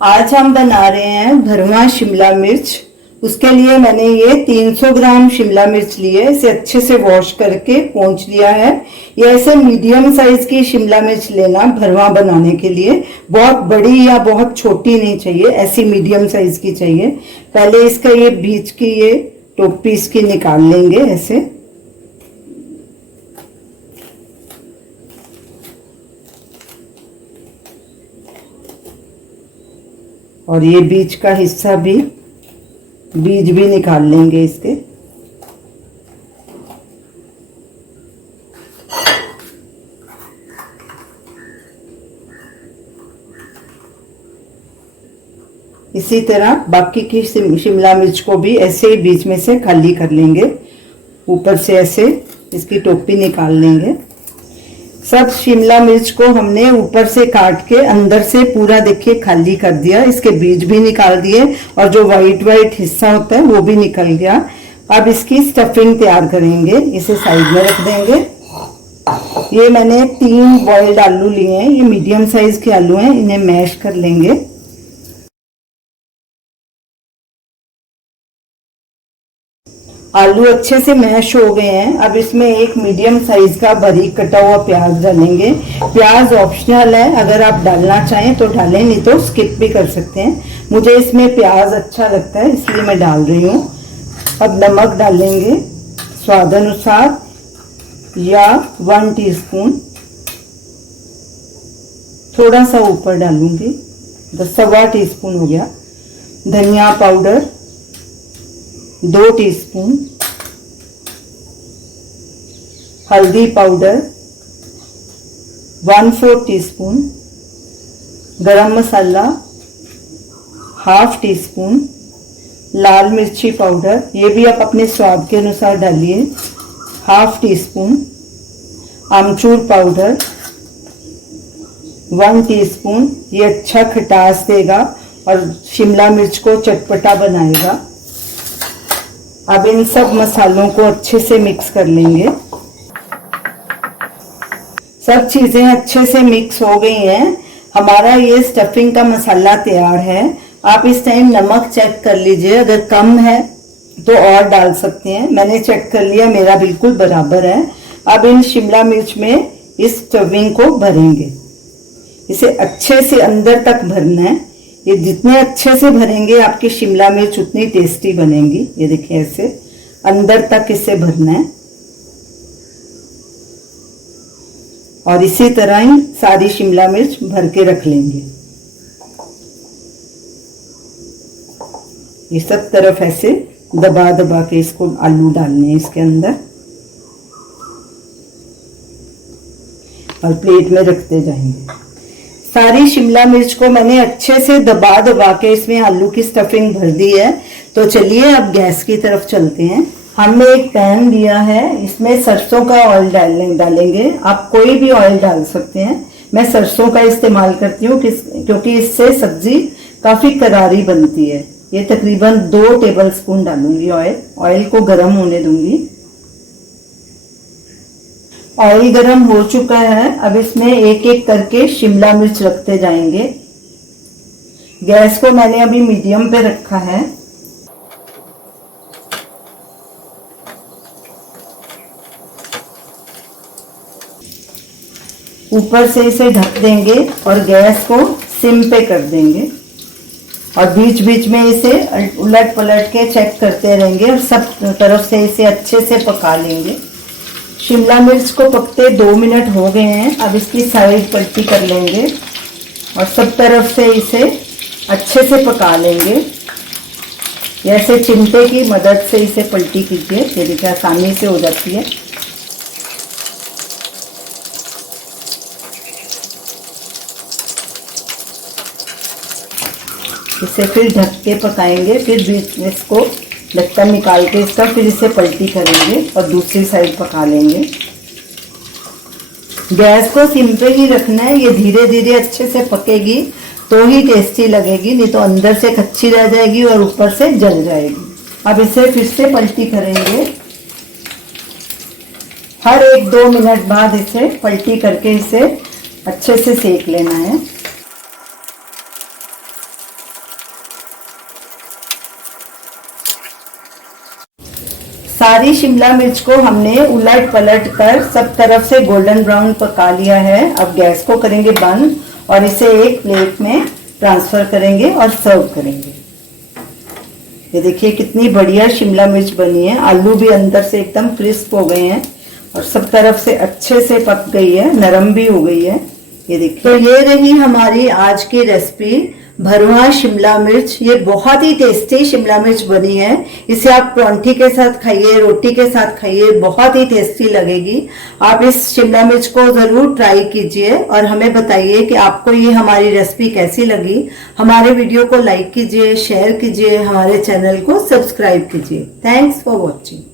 आज हम बना रहे हैं भरवा शिमला मिर्च। उसके लिए मैंने ये 300 ग्राम शिमला मिर्च लिए, इसे अच्छे से वॉश करके पोंछ लिया है। ये ऐसे मीडियम साइज की शिमला मिर्च लेना भरवा बनाने के लिए, बहुत बड़ी या बहुत छोटी नहीं चाहिए, ऐसी मीडियम साइज की चाहिए। पहले इसका ये बीच की ये टोपी इसकी निकाल लेंगे ऐसे। और ये बीच का हिस्सा भी, बीज भी निकाल लेंगे इसके। इसी तरह बाकी की शिमला मिर्च को भी ऐसे ही बीच में से खाली कर लेंगे। ऊपर से ऐसे इसकी टोपी निकाल लेंगे। सब शिमला मिर्च को हमने ऊपर से काट के अंदर से पूरा देखिए खाली कर दिया, इसके बीज भी निकाल दिए और जो वाइट वाइट हिस्सा होता है वो भी निकल गया। अब इसकी स्टफिंग तैयार करेंगे, इसे साइड में रख देंगे। ये मैंने 3 बॉइल्ड आलू लिए हैं, ये मीडियम साइज के आलू हैं, इन्हें मैश कर लेंगे। आलू अच्छे से मैश हो गए हैं। अब इसमें एक मीडियम साइज का बारीक कटा हुआ प्याज डालेंगे। प्याज ऑप्शनल है, अगर आप डालना चाहें तो डालें, नहीं तो स्किप भी कर सकते हैं। मुझे इसमें प्याज अच्छा लगता है इसलिए मैं डाल रही हूँ। अब नमक डालेंगे स्वाद अनुसार या 1 टीस्पून, थोड़ा सा ऊपर डालूंगी, 1.25 टीस्पून हो गया। धनिया पाउडर 2 टीस्पून, हल्दी पाउडर 1/4 टीस्पून, गरम मसाला 1/2 टीस्पून, लाल मिर्ची पाउडर ये भी आप अपने स्वाद के अनुसार डालिए 1/2 टीस्पून, आमचूर पाउडर 1 टीस्पून। ये अच्छा खटास देगा और शिमला मिर्च को चटपटा बनाएगा। अब इन सब मसालों को अच्छे से मिक्स कर लेंगे। सब चीजें अच्छे से मिक्स हो गई हैं। हमारा ये स्टफिंग का मसाला तैयार है। आप इस टाइम नमक चेक कर लीजिए, अगर कम है तो और डाल सकते हैं। मैंने चेक कर लिया, मेरा बिल्कुल बराबर है। अब इन शिमला मिर्च में इस स्टफिंग को भरेंगे, इसे अच्छे से अंदर तक भरना है। ये जितने अच्छे से भरेंगे आपकी शिमला मिर्च उतनी टेस्टी बनेगी। ये देखिए ऐसे अंदर तक इसे भरना है और इसी तरह ही सारी शिमला मिर्च भर के रख लेंगे। ये सब तरफ ऐसे दबा दबा के इसको आलू डालने हैं इसके अंदर और प्लेट में रखते जाएंगे। सारी शिमला मिर्च को मैंने अच्छे से दबा दबा के इसमें आलू की स्टफिंग भर दी है। तो चलिए अब गैस की तरफ चलते हैं। हमने एक पैन लिया है, इसमें सरसों का ऑयल डालेंगे। आप कोई भी ऑयल डाल सकते हैं, मैं सरसों का इस्तेमाल करती हूँ क्योंकि इससे सब्जी काफी करारी बनती है। ये तकरीबन 2 टेबलस्पून डालूंगी ऑयल को गर्म होने दूंगी। ऑयल गरम हो चुका है। अब इसमें एक एक करके शिमला मिर्च रखते जाएंगे। गैस को मैंने अभी मीडियम पे रखा है। ऊपर से इसे ढक देंगे और गैस को सिम पे कर देंगे और बीच बीच में इसे उलट पलट के चेक करते रहेंगे और सब तरफ से इसे अच्छे से पका लेंगे। शिमला मिर्च को पकते 2 मिनट हो गए हैं। अब इसकी साइड पलटी कर लेंगे और सब तरफ से इसे अच्छे से पका लेंगे। ऐसे चिमटे की मदद से इसे पलटी कीजिए, ये देखिए आसानी से हो जाती है। इसे फिर ढक के पकाएंगे, फिर बीच में इसको ढक्कन निकाल के इसका फिर इसे पलटी करेंगे और दूसरी साइड पका लेंगे। गैस को सिम पे ही रखना है, ये धीरे धीरे अच्छे से पकेगी तो ही टेस्टी लगेगी, नहीं तो अंदर से कच्ची रह जाएगी और ऊपर से जल जाएगी। अब इसे फिर से पलटी करेंगे, हर 1-2 मिनट बाद इसे पलटी करके इसे अच्छे से सेक लेना है। सारी शिमला मिर्च को हमने उलट पलट कर सब तरफ से गोल्डन ब्राउन पका लिया है। अब गैस को करेंगे बंद और इसे एक प्लेट में ट्रांसफर करेंगे और सर्व करेंगे। ये देखिए कितनी बढ़िया शिमला मिर्च बनी है। आलू भी अंदर से एकदम क्रिस्प हो गए हैं और सब तरफ से अच्छे से पक गई है, नरम भी हो गई है। ये देखिए, तो ये रही हमारी आज की रेसिपी भरवा शिमला मिर्च। ये बहुत ही टेस्टी शिमला मिर्च बनी है। इसे आप परांठे के साथ खाइए, रोटी के साथ खाइए, बहुत ही टेस्टी लगेगी। आप इस शिमला मिर्च को जरूर ट्राई कीजिए और हमें बताइए कि आपको ये हमारी रेसिपी कैसी लगी। हमारे वीडियो को लाइक कीजिए, शेयर कीजिए, हमारे चैनल को सब्सक्राइब कीजिए। Thanks for watching.